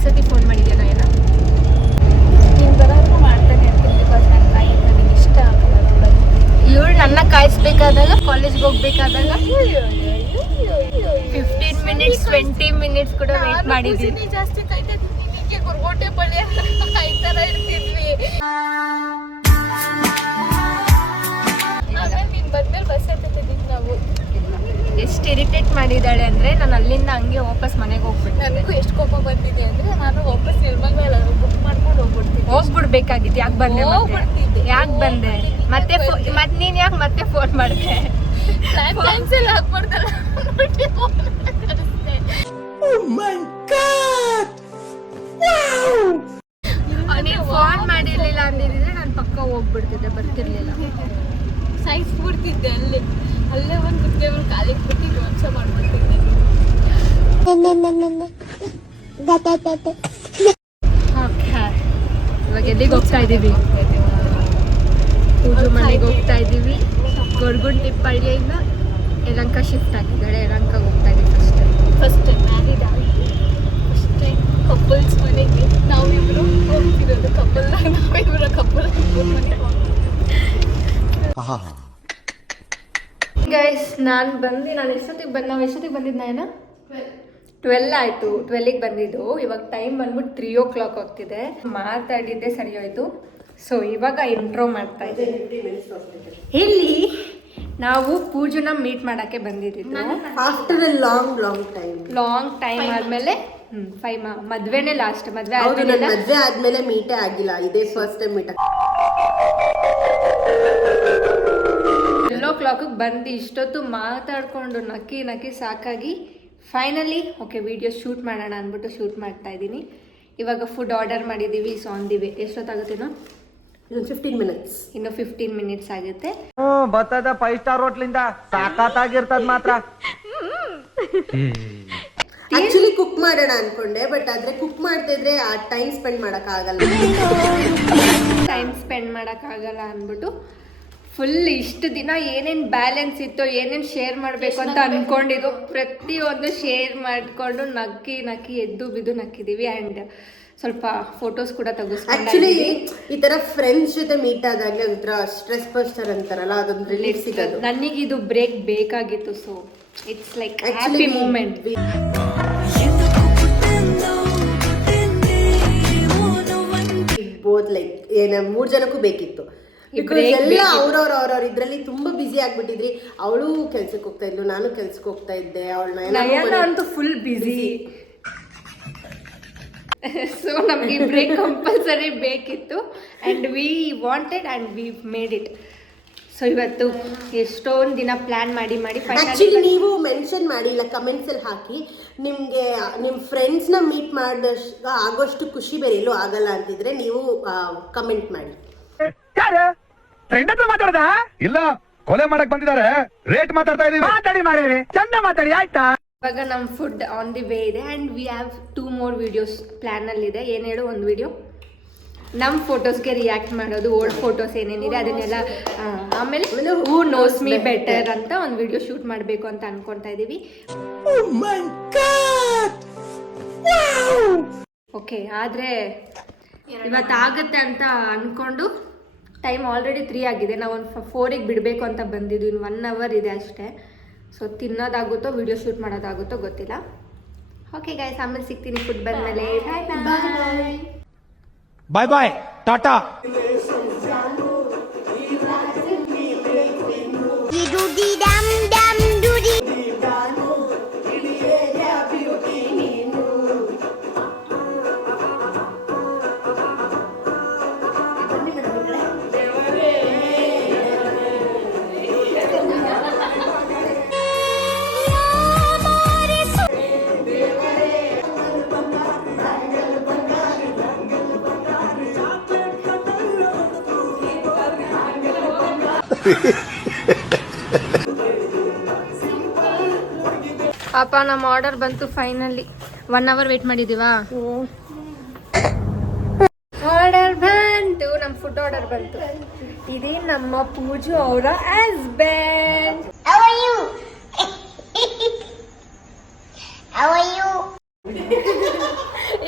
ಎಷ್ಟು ಸತಿ ಫೋನ್ ಮಾಡಿದ್ಯಾ ನಯನ? ನೀನು ಬರೋದು ಮಾಡ್ತಾನೆ ಇರ್ತೀನಿ, ಬಿಕಾಸ್ ನನ್ನ ತಾಯಿ ನನಗೆ ಇಷ್ಟ ಆಗಲ್ಲ ನೋಡೋದು. ಇವಳು ನನ್ನ ಕಾಯಿಸ್ಬೇಕಾದಾಗ, ಕಾಲೇಜ್ಗೆ ಹೋಗ್ಬೇಕಾದಾಗ 15 ಮಿನಿಟ್ಸ್ 20 ಮಿನಿಟ್ಸ್ ಕೂಡ ವೇಟ್ ಮಾಡಿದ್ದೀನಿ. ಜಾಸ್ತಿ ಕಾಯ್ತಾ ಇದ್ದೀನಿ, ನಿನಗೆ ಗುರ್ಗೋಟೆ ಬಳ್ಳಿ ಕಾಯ್ತಾರ ಇರ್ತಿದ್ವಿ. ಆಮೇಲೆ ನೀನು ಬಂದ್ಮೇಲೆ ಬಸ್ ಹತ್ತಿದ್ದೀನಿ ನಾವು. ಎಷ್ಟು ಇರಿಟೇಟ್ ಮಾಡಿದ್ದಾಳೆ ಅಂದರೆ ನಾನು ಅಲ್ಲಿಂದ ಹಂಗೆ ವಾಪಸ್ ಮನೆಗೆ ಹೋಗ್ಬಿಟ್ಟೆ. ನನಗೂ ಎಷ್ಟು ಕೋಪ ಬಂದಿದೆ ಅಂದರೆ ನಾನು ವಾಪಸ್ ನಿರ್ಮಂಗಲ ಬುಕ್ ಮಾಡ್ಕೊಂಡು ಹೋಗ್ಬಿಡ್ಬೇಕಾಗಿತ್ತು. ಯಾಕೆ ಬಂದೆ? ಯಾಕೆ ಬಂದೆ ಮತ್ತೆ ನೀನು ಯಾಕೆ ಮತ್ತೆ ಫೋನ್ ಮಾಡಿದೆ? ಕ್ಯಾನ್ಸಲ್ ಆಗ್ಬಾರ್ದಲ್ಲ. ನೀನು ಫೋನ್ ಮಾಡಿರ್ಲಿಲ್ಲ ಅಂದಿದ್ರೆ ನಾನು ಪಕ್ಕ ಹೋಗ್ಬಿಡ್ತಿದ್ದೆ, ಬರ್ತಿರ್ಲಿಲ್ಲ. ಸಾಯಿಸ್ಬಿಡ್ತಿದ್ದೆ ಅಲ್ಲೇ ಒಂದು ದೇವ್ರು ಕಾಲಿಗೆ ಬಿಟ್ಟು ಧ್ವಂಸ ಮಾಡ್ಬಿಡ್ತಿದ್ದೆ. ಇವಾಗ ಎಲ್ಲಿಗೆ ಹೋಗ್ತಾ ಇದ್ದೀವಿ? ಪೂಜು ಮನೆಗೆ ಹೋಗ್ತಾ ಇದ್ದೀವಿ. ಗೊರಗುಂಟೆಪಾಳ್ಯದಿಂದ ಯಲಹಂಕ ಶಿಫ್ಟ್ ಆಗಿದ್ದಾಳೆ. ಯಲಹಂಕಗೆ ಹೋಗ್ತಾ ಇದ್ದೀವಿ. ಫಸ್ಟ್ ಮ್ಯಾರಿಡ್ ಆಗಿ ಫಸ್ಟ್ ಟೈಮ್ ಕಪಲ್ಸ್ ಮನೆಗೆ ನಾವಿಬ್ರು ಹೋಗ್ತಿರೋದು. ನಾವಿಬ್ರು ಕಪಲ್ ಮನೆಗೆ ಗೈಸ್, ನಾನು ಎಷ್ಟೊತ್ತಿಗೆ ಬಂದಿದ್ದು ನಾಯನ? 12 ಆಯಿತು. 12ಗೆ ಬಂದಿದ್ದು. ಇವಾಗ ಟೈಮ್ ಬಂದ್ಬಿಟ್ಟು 3 o'clock ಆಗ್ತಿದೆ. ಮಾತಾಡಿದ್ದೆ ಸರಿ ಹೋಯ್ತು. ಸೊ ಇವಾಗ ಇಂಟ್ರೋ ಮಾಡ್ತಾ ಇದ್ದೀನಿ. ಇಲ್ಲಿ ನಾವು ಪೂಜನ ಮೀಟ್ ಮಾಡೋಕ್ಕೆ ಬಂದಿದ್ದು ಆಫ್ಟರ್ ಅ ಲಾಂಗ್ ಟೈಮ್ ಆದಮೇಲೆ ಮದುವೆನೇ ಲಾಸ್ಟ್. ಮದುವೆ ಆದ್ಮೇಲೆ ಮೀಟೇ ಆಗಿಲ್ಲ. ಇದೇ ಫಸ್ಟ್ ಟೈಮ್ ಮೀಟ್. 12 o'clock ಬಂದು ಇಷ್ಟೊತ್ತು ಮಾತಾಡ್ಕೊಂಡು ನಕ್ಕಿ ಸಾಕಾಗಿ ಫೈನಲಿ ಓಕೆ ವಿಡಿಯೋ ಶೂಟ್ ಮಾಡೋಣ ಅಂದ್ಬಿಟ್ಟು ಶೂಟ್ ಮಾಡ್ತಾ ಇದ್ದೀನಿ. ಇವಾಗ ಫುಡ್ ಆರ್ಡರ್ ಮಾಡಿದ್ದೀವಿ. So on the way. ಎಷ್ಟೊತ್ತಾಗುತ್ತೇನೋ? ಇನ್ನು 15 minutes. ಇನ್ನು 15 minutes ಆಗುತ್ತೆ. ಬರ್ತದ 5 star ಹೋಟ್ಲಿಂದ ಸಾಕಾಗಿರ್ತದ ಮಾತ್ರ. ಆಕ್ಚುಲಿ ಕುಕ್ ಮಾಡೋಣ ಅನ್ಕೊಂಡೆ, ಬಟ್ ಆದ್ರೆ ಕುಕ್ ಮಾಡ್ತಿದ್ರೆ ಆ ಟೈಮ್ ಸ್ಪೆಂಡ್ ಮಾಡೋಕ್ಕಾಗಲ್ಲ ಅಂದ್ಬಿಟ್ಟು ಫುಲ್ ಇಷ್ಟು ದಿನ ಏನೇನು ಬ್ಯಾಲೆನ್ಸ್ ಇತ್ತು, ಏನೇನು ಶೇರ್ ಮಾಡಬೇಕು ಅಂತ ಅಂದ್ಕೊಂಡಿದ್ದು ಪ್ರತಿಯೊಂದು ಶೇರ್ ಮಾಡಿಕೊಂಡು ನಕ್ಕಿ ಎದ್ದು ಬಿದ್ದು ನಕ್ಕಿದ್ದೀವಿ. ಆ್ಯಂಡ್ ಸ್ವಲ್ಪ ಫೋಟೋಸ್ ಕೂಡ ಆಕ್ಚುಲಿ ಈ ತರ ಫ್ರೆಂಡ್ಸ್ ಜೊತೆ ಮೀಟ್ ಆದಾಗಲೇ ಒಂಥರ ಸ್ಟ್ರೆಸ್ ಬಸ್ಟರ್ ಅಂತಾರಲ್ಲ, ಅದೊಂದು ರಿಲೀಫ್ ಸಿಗೋದು. ನನಗಿದು ಬ್ರೇಕ್ ಬೇಕಾಗಿತ್ತು. So it's like happy moment. Both like 3 ಜನಕ್ಕೂ ಬೇಕಿತ್ತು. ಎಲ್ಲ ಅವ್ರವ್ರ ಇದ್ರಲ್ಲಿ ತುಂಬಾ ಬಿಸಿ ಆಗ್ಬಿಟ್ಟಿದ್ರಿ. ಅವಳು ಕೆಲ್ಸಕ್ಕೆ ಹೋಗ್ತಾ ಇದ್ಲು, ನಾನು ಕೆಲ್ಸಕ್ಕೆ ಹೋಗ್ತಾ ಇದ್ದೆ. ನಯನ ಅಂತೂ ಫುಲ್ ಬಿಸಿ. ಸೊ ನಮಗೆ ಬ್ರೇಕ್ ಕಂಪಲ್ಸರಿ ಬೇಕಿತ್ತು. And we wanted and we made it. So ಇವತ್ತು ಎಷ್ಟೊಂದು ದಿನ ಪ್ಲಾನ್ ಮಾಡಿ ಆಕ್ಚುಲಿ ನೀವು ಮೆನ್ಷನ್ ಮಾಡಿ, ಇಲ್ಲ ಕಮೆಂಟ್ಸ್ ಅಲ್ಲಿ ಹಾಕಿ, ನಿಮ್ಗೆ ನಿಮ್ಮ ಫ್ರೆಂಡ್ಸ್ನ ಮೀಟ್ ಮಾಡಿದಷ್ಟು ಆಗೋಷ್ಟು ಖುಷಿ ಬೇರೆ ಎಲ್ಲೂ ಆಗಲ್ಲ ಅಂತಿದ್ರೆ ನೀವು ಕಮೆಂಟ್ ಮಾಡಿ. ಇಲ್ಲ, ಕೊಲೆ ಮಾಡಕ್ ಬಂದಿದ್ದಾರೆ. ರೇಟ್ ಮಾತಾಡ್ತಾ ಇದೀವಿ. ಮಾತಾಡಿ ಚಂದ ಮಾತಾಡಿ, ಆಯ್ತಾ? ಇವಾಗ ನಮ್ಮ ಫುಡ್ ಆನ್ ದಿ ವೇ ಇದೆ. And we have 2 more videos ಪ್ಲ್ಯಾನಲ್ಲಿದೆ. ಏನು ಹೇಳು? ಒಂದು ವಿಡಿಯೋ ನಮ್ಮ ಫೋಟೋಸ್ಗೆ ರಿಯಾಕ್ಟ್ ಮಾಡೋದು, ಓಲ್ಡ್ ಫೋಟೋಸ್ ಏನೇನಿದೆ ಅದನ್ನೆಲ್ಲ. ಆಮೇಲೆ ಹೂ ನೋಸ್ ಮೀ ಬೆಟರ್ ಅಂತ ಒಂದು ವಿಡಿಯೋ ಶೂಟ್ ಮಾಡಬೇಕು ಅಂತ ಅನ್ಕೊತಾ ಇದ್ದೀವಿ. ಓಕೆ, ಆದರೆ ಇವತ್ತಾಗುತ್ತೆ ಅಂತ ಅಂದ್ಕೊಂಡು ಟೈಮ್ ಆಲ್ರೆಡಿ 3 ಆಗಿದೆ. ನಾವು ಒಂದು 4ಗೆ ಬಿಡಬೇಕು ಅಂತ ಬಂದಿದ್ದು. ಇನ್ನು 1 hour ಇದೆ ಅಷ್ಟೇ. ಸೊ ತಿನ್ನೋದಾಗುತ್ತೋ ವಿಡಿಯೋ ಶೂಟ್ ಮಾಡೋದಾಗುತ್ತೋ ಗೊತ್ತಿಲ್ಲ. ಓಕೆ ಗೈಸ್, ಆಮೇಲೆ ಸಿಗ್ತೀನಿ ಫುಡ್ ಬಂದಮೇಲೆ. ಬಾಯ್ ಟಾಟಾ. ಪಾಪ ನಮ್ಮ ಆರ್ಡರ್ ಬಂತು ಫೈನಲಿ. 1 hour ವೇಟ್ ಮಾಡಿದೀವಾ? ಆರ್ಡರ್ ಬಂತು, ನಮ್ಮ ಫುಡ್ ಆರ್ಡರ್ ಬಂತು. ಇದೇ ನಮ್ಮ ಪೂಜು ಅವರ ಹಸ್ಬೆಂಡ್.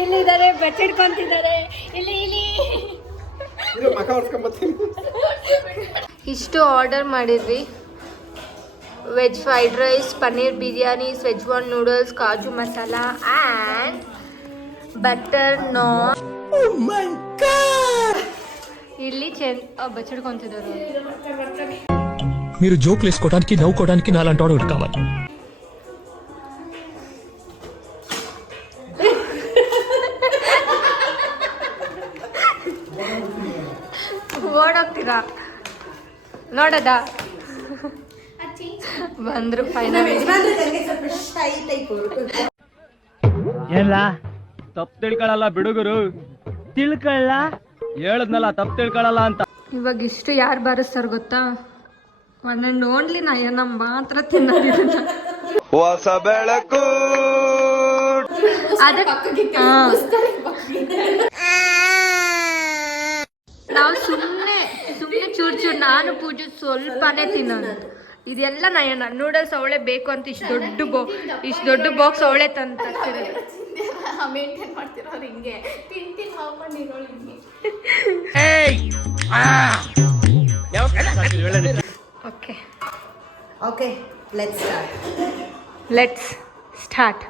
ಇಲ್ಲಿ ಇದ್ದಾರೆ, ಬಚ್ಚಿಡ್ಕೊಂತಿದ್ದಾರೆ. ಇಲ್ಲಿ ಇಲ್ಲಿ ಇಷ್ಟು ಆರ್ಡರ್ ಮಾಡಿದ್ವಿ. Veg fried rice, paneer biryani, schezwan noodles, kaju masala and butter ನಾನ್. ಇಲ್ಲಿ బచ్చడికొంచుదారు. మీరు జోకులు వేసుకోవడానికి నవ్వుకోవడానికి నాలాంటి వాడు ఒకటి కావాలి. ಓಡೋಗ್ತೀರಾ ನೋಡದ ಬಂದ್ರು ಫೈನಲ್. ಎಲ್ಲ ತಪ್ಪು ತಿಳ್ಕೊಳ್ಳಲ್ಲ ಬಿಡುಗರು, ತಿಳ್ಕೊಳ್ಳ ಹೇಳದ್ನಲ್ಲ ತಪ್ಪು ತಿಳ್ಕೊಳ್ಳಲ್ಲ ಅಂತ. ಇವಾಗ ಇಷ್ಟು ಯಾರು ಬಾರಿಸ್ತಾರ ಗೊತ್ತಾ? ಒನ್ ಅಂಡ್ ಓನ್ಲಿ ನಯನ ಮಾತ್ರ ತಿನ್ನೋದಿಲ್ಲ. ಹೊಸ ಬೆಳಕು ನಾವು ಸುಮ್ಮನೆ ಚೂರು ನಾನು ಪೂಜೆ ಸ್ವಲ್ಪನೇ ತಿನ್ನೋದು. ಇದೆಲ್ಲ ನಯನ ನೂಡಲ್ಸ್ ಅವಳೆ ಬೇಕು ಅಂತ ಇಷ್ಟು ದೊಡ್ಡ ಬಾಕ್ಸ್ ಅವಳೆ ತಂದು ಮೇಂಟೈನ್ ಮಾಡ್ತಿರೋರು ಹಿಂಗೆ ತಿಂತೀನಿ ಹಾಕೊಂಡಿರೋಳು ಹಿಂಗೆ. Okay let's start.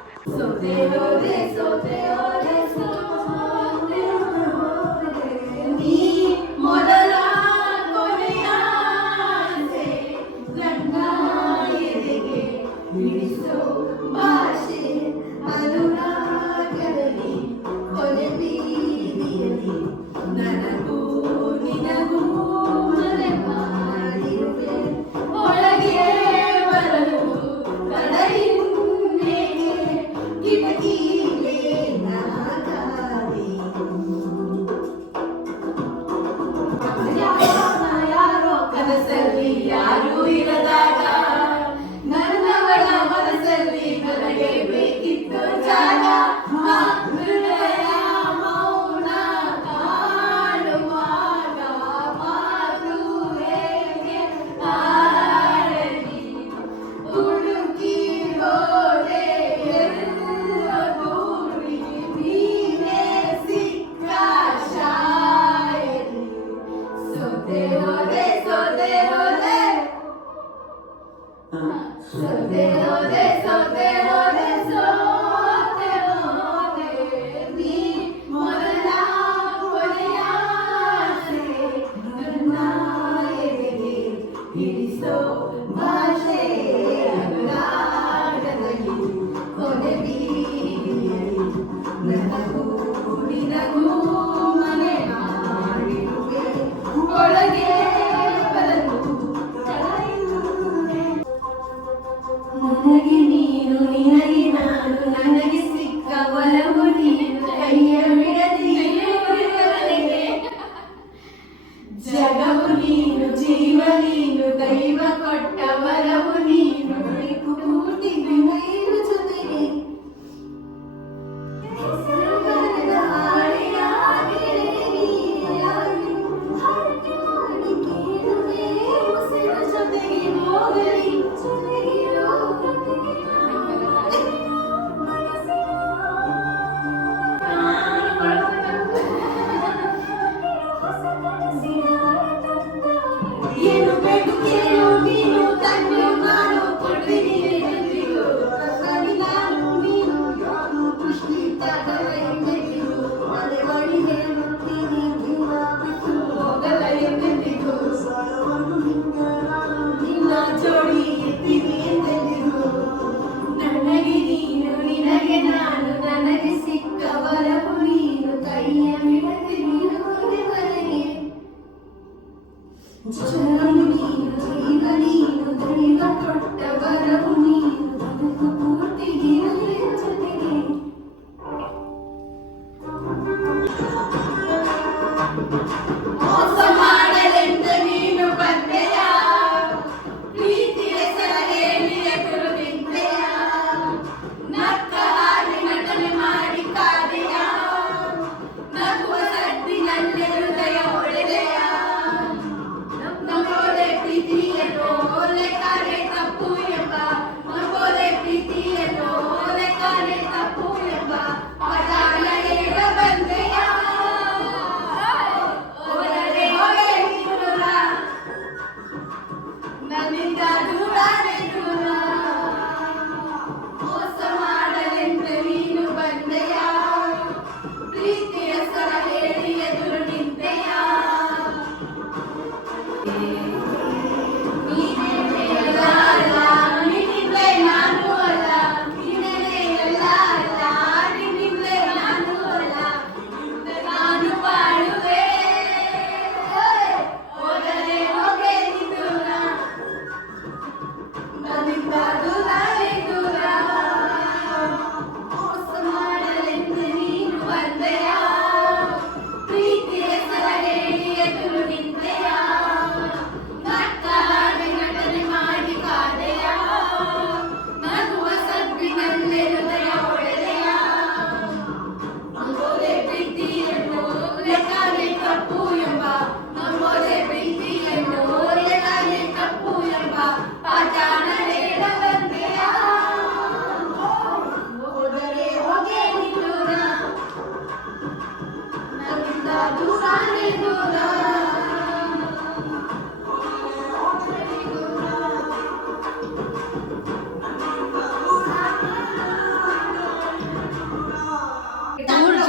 ಪ್ರೀತಿಯನ್ನು ಲೆಕ್ಕನೆ ತಪ್ಪು ಎಂಬ ಪದಾನ ಹೇಳ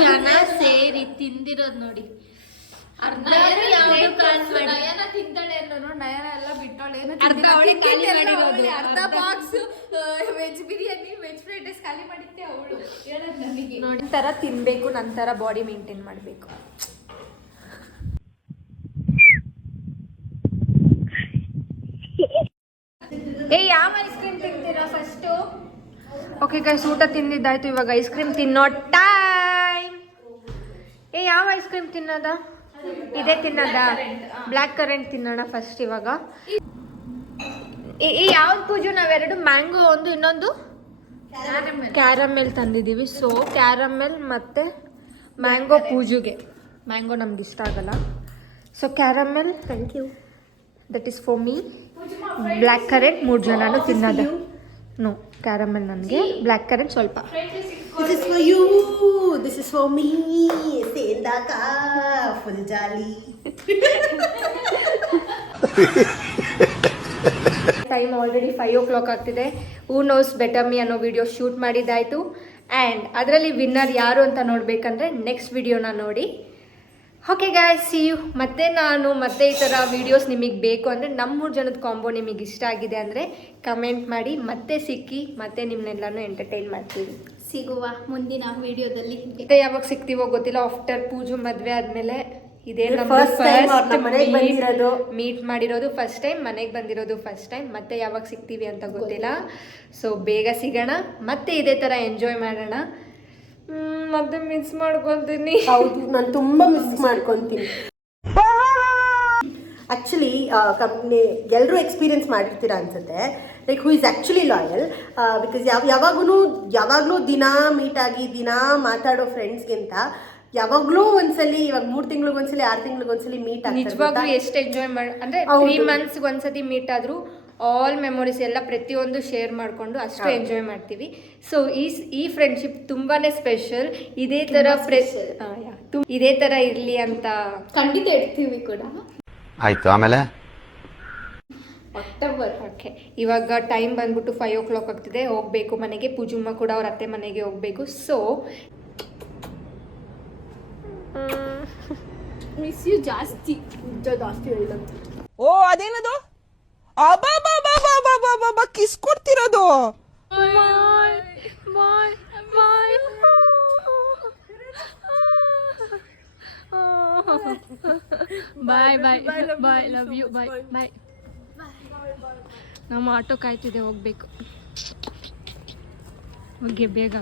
ಜನ ಸೇರಿ ತಿಂದಿರೋದು ನೋಡಿ. ನಯನ ತಿಂತಾಳೆ ಅನ್ನೋ ನಯನ ಎಲ್ಲ ಬಿಟ್ಟೋಳೆ ಅರ್ಧ box veg biryani veg fried rice ಖಾಲಿ ಮಾಡಿದ್ದೆ ಅವಳು ಹೇಳೋದು ನನಗೆ. ನಂತರ ತಿನ್ಬೇಕು, ನಂತರ ಬಾಡಿ ಮೇಂಟೈನ್ ಮಾಡಬೇಕು. ಯಾವ ಐಸ್ ಕ್ರೀಮ್ ತಿಂತೀರಾ ಫಸ್ಟು? ಓಕೆ ಗೈಸ್, ಊಟ ತಿಂದಿದ್ದಾಯ್ತು, ಇವಾಗ ಐಸ್ ಕ್ರೀಮ್ ತಿನ್ನೋ ಟೈಮ್. ಯಾವ ಐಸ್ ಕ್ರೀಮ್ ತಿನ್ನೋದ? ಇದೇ ತಿನ್ನೋದ? ಬ್ಲ್ಯಾಕ್ ಕರೆಂಟ್ ತಿನ್ನೋಣ ಫಸ್ಟ್ ಇವಾಗ. ಯಾವ್ದು ಪೂಜು? ನಾವೆರಡು ಮ್ಯಾಂಗೋ ಒಂದು, ಇನ್ನೊಂದು ಕ್ಯಾರಮೆಲ್ ತಂದಿದ್ದೀವಿ. ಸೊ ಕ್ಯಾರಮೆಲ್ ಮತ್ತು ಮ್ಯಾಂಗೋ ಪೂಜುಗೆ. ಮ್ಯಾಂಗೋ ನಮ್ಗೆ ಇಷ್ಟ ಆಗಲ್ಲ. So caramel, thank you, that is for me. Blackcurrant 3 ಜನನು ತಿನ್ನೋದು. ನೋ, ಕ್ಯಾರಮೆಲ್ ನನಗೆ, ಬ್ಲ್ಯಾಕ್ ಕರೆಂಟ್ ಸ್ವಲ್ಪ. This is for you, this is for me. ಸೇಂದಾಕ full jolly. Time already 5 o'clock ಆಗ್ತಿದೆ. ಹೂ ನೋಸ್ ಬೆಟರ್ ಮೀ ಅನ್ನೋ video shoot ಮಾಡಿದ್ದಾಯಿತು. And ಅದರಲ್ಲಿ winner ಯಾರು ಅಂತ ನೋಡಬೇಕಂದ್ರೆ ನೆಕ್ಸ್ಟ್ ವಿಡಿಯೋನ ನೋಡಿ. Okay guys, see you. ಮತ್ತೆ ಈ ಥರ ವೀಡಿಯೋಸ್ ನಿಮಗೆ ಬೇಕು ಅಂದರೆ ನಮ್ಮ 3 ಜನದ ಕಾಂಬೋ ನಿಮಗೆ ಇಷ್ಟ ಆಗಿದೆ ಅಂದರೆ ಕಮೆಂಟ್ ಮಾಡಿ. ಮತ್ತೆ ಸಿಕ್ಕಿ ಮತ್ತೆ ನಿಮ್ಮನ್ನೆಲ್ಲನೂ ಎಂಟರ್ಟೈನ್ ಮಾಡ್ತೀವಿ. ಸಿಗುವ ಮುಂದಿನ ವಿಡಿಯೋದಲ್ಲಿ. ಮತ್ತೆ ಯಾವಾಗ ಸಿಗ್ತೀವೋ ಗೊತ್ತಿಲ್ಲ. ಆಫ್ಟರ್ ಪೂಜು ಮದುವೆ ಆದಮೇಲೆ ಇದೇ First time ಅವ್ರ್ನ ಮನೆಗ್ ಬಂದಿರೋದು. ಮೀಟ್ ಮಾಡಿರೋದು ಫಸ್ಟ್ ಟೈಮ್, ಮನೆಗೆ ಬಂದಿರೋದು ಫಸ್ಟ್ ಟೈಮ್. ಮತ್ತೆ ಯಾವಾಗ ಸಿಗ್ತೀವಿ ಅಂತ ಗೊತ್ತಿಲ್ಲ. ಸೊ ಬೇಗ ಸಿಗೋಣ, ಮತ್ತೆ ಇದೇ ಥರ ಎಂಜಾಯ್ ಮಾಡೋಣ. ಮತ್ತೆ ಮಿಸ್ ಮಾಡ್ಕೊತೀನಿ. ಹೌದು, ನಾನು ತುಂಬ ಮಿಸ್ ಮಾಡ್ಕೊತೀನಿ. ಆ್ಯಕ್ಚುಲಿ ಎಲ್ಲರೂ ಎಕ್ಸ್ಪೀರಿಯನ್ಸ್ ಮಾಡಿರ್ತೀರ ಅನ್ಸುತ್ತೆ. Like who is actually loyal. Because ಯಾವಾಗಲೂ ದಿನ ಮೀಟಾಗಿ ದಿನ ಮಾತಾಡೋ ಫ್ರೆಂಡ್ಸ್ಗಿಂತ ಯಾವಾಗಲೂ ಒಂದ್ಸಲಿ, ಇವಾಗ 3 ತಿಂಗಳಿಗೊಂದ್ಸಲಿ 6 ತಿಂಗಳಿಗೊಂದ್ಸಲಿ ಮೀಟ್ ಆಗ್ತಾರೆ. ನಿಜವಾಗ್ಲೂ ಎಷ್ಟು ಎಂಜಾಯ್ ಮಾಡಿ ಅಂದರೆ 3 months ಒಂದ್ಸತಿ ಮೀಟ್ ಆದರೂ ಆಲ್ ಮೆಮೊರೀಸ್ ಎಲ್ಲ ಪ್ರತಿಯೊಂದು ಶೇರ್ ಮಾಡಿಕೊಂಡು ಅಷ್ಟು ಎಂಜಾಯ್ ಮಾಡ್ತೀವಿ. ಸೊ ಈ ಫ್ರೆಂಡ್ಶಿಪ್ ತುಂಬಾ ಸ್ಪೆಷಲ್. ಇದೇ ಥರ ಇದೇ ಥರ ಇರಲಿ ಅಂತ ಖಂಡಿತ ಇಡ್ತೀವಿ ಕೂಡ. ಆಯ್ತು, ಆಮೇಲೆ ಅಕ್ಟೋಬರ್. ಓಕೆ, ಇವಾಗ ಟೈಮ್ ಬಂದ್ಬಿಟ್ಟು 5 o'clock ಆಗ್ತಿದೆ. ಹೋಗಬೇಕು ಮನೆಗೆ. ಪೂಜುಮ್ಮ ಕೂಡ ಅವ್ರ ಅತ್ತೆ ಮನೆಗೆ ಹೋಗಬೇಕು. ಸೊ ಮಿಸ್ ಯು ಜಾಸ್ತಿ ಹೇಳೋದು. ಓ ಅದೇನದು? ಅಬ್ಬಾ ಕಿಸ್ ಕೊಡ್ತಿರೋದು. Bye bye bye, love you, bye bye. ನಮ್ಮ ಆಟೋ ಕಾಯ್ತಿದೆ, ಹೋಗ್ಬೇಕು. ಹೋಗಿ ಬೇಗ.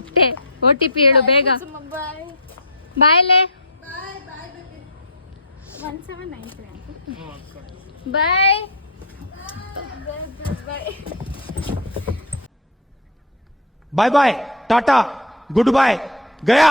ಅತ್ತೆ OTP ಹೇಳು ಬೇಗ. ಬಾಯ್ ಬಾಯ್ಲೆ. 1793 bye. Bye bye, tata, good bye, गया.